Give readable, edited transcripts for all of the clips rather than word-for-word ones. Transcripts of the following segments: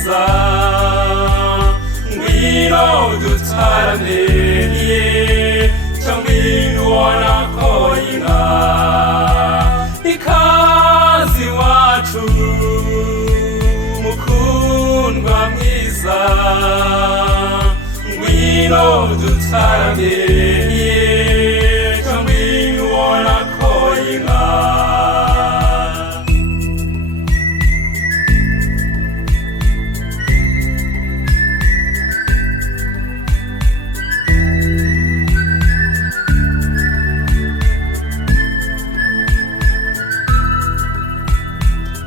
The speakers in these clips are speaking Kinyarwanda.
mwiza ngwino dutarame cyangwa ubona ko inka ikazi wacu mukundwa mwiza ngwino dutarame cyangwa ubona ko inka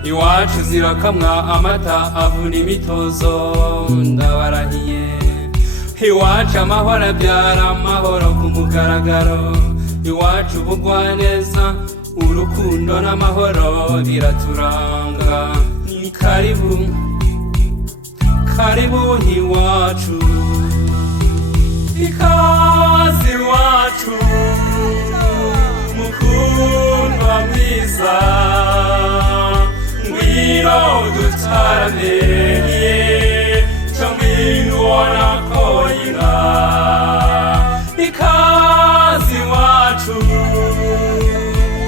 iwacu zirakamwa amata avuna imitozo ndabarahiye iwacu amahoro abyara amahoro ku mugaragaro iwacu ubugwaneza urukundo n'amahoro biraturanga ni karibu karibu iwacu ikaze iwacu mukundwa mwiza ngwino dutarame cyangwa ubona ko inka ikaze iwacu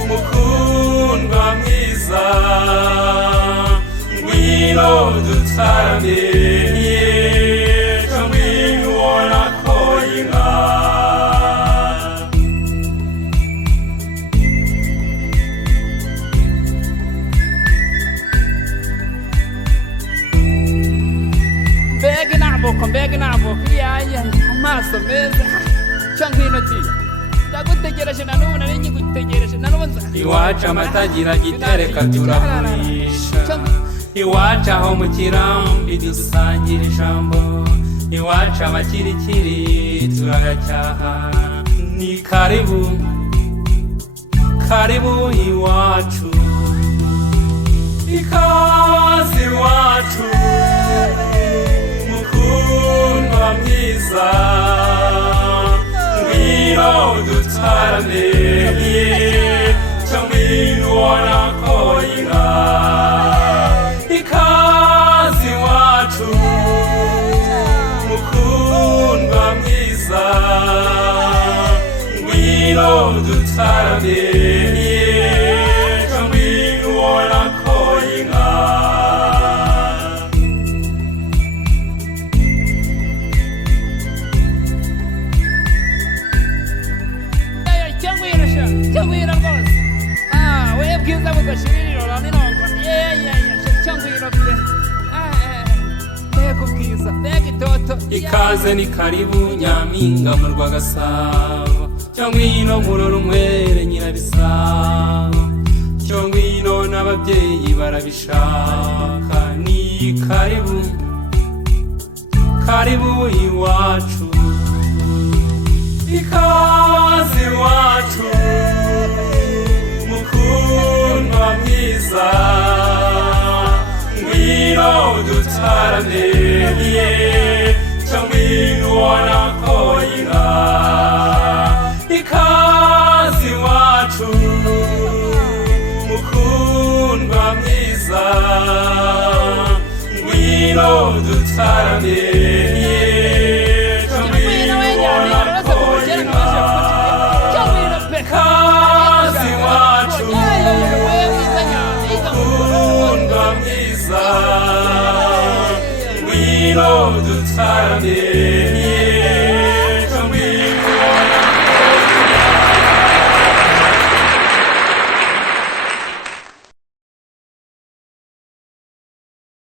mukundwa mwiza ngwino dutarame cyangwa ubona ko inka mbega ntabwo yaya amaso meza cyangwa inoti ndagutegereje na n'ubu nari nkigutegereje na n'ubu iwacu amatagira gitereka turagurisha iwacu aho mu kirambi dusangira ijambo iwacu amakirikiri turagacyaha ni karibu karibu iwacu ikaze iwacu mukundwa mwiza ngwino dutarame cyangwa ubona ko inka ikaze iwacu mukundwa mwiza ngwino dutarame cyangwa ubona ko inka cyangwa rwose we bwiza budashirira mirongo cyangwa pe mbega ubwiza mbega itoto ikaze ni karibu nyampinga mu Rwagasabo cyangwa ino murora umwere nyirabisabo cyangwa ino n'ababyeyi barabishaka ni karibu karibu iwacu ikaze iwacu mukundwa mwiza ngwino dutarame cyangwa ubona ko inka ikaze iwacu mukundwa mwiza ngwino dutarame dutarame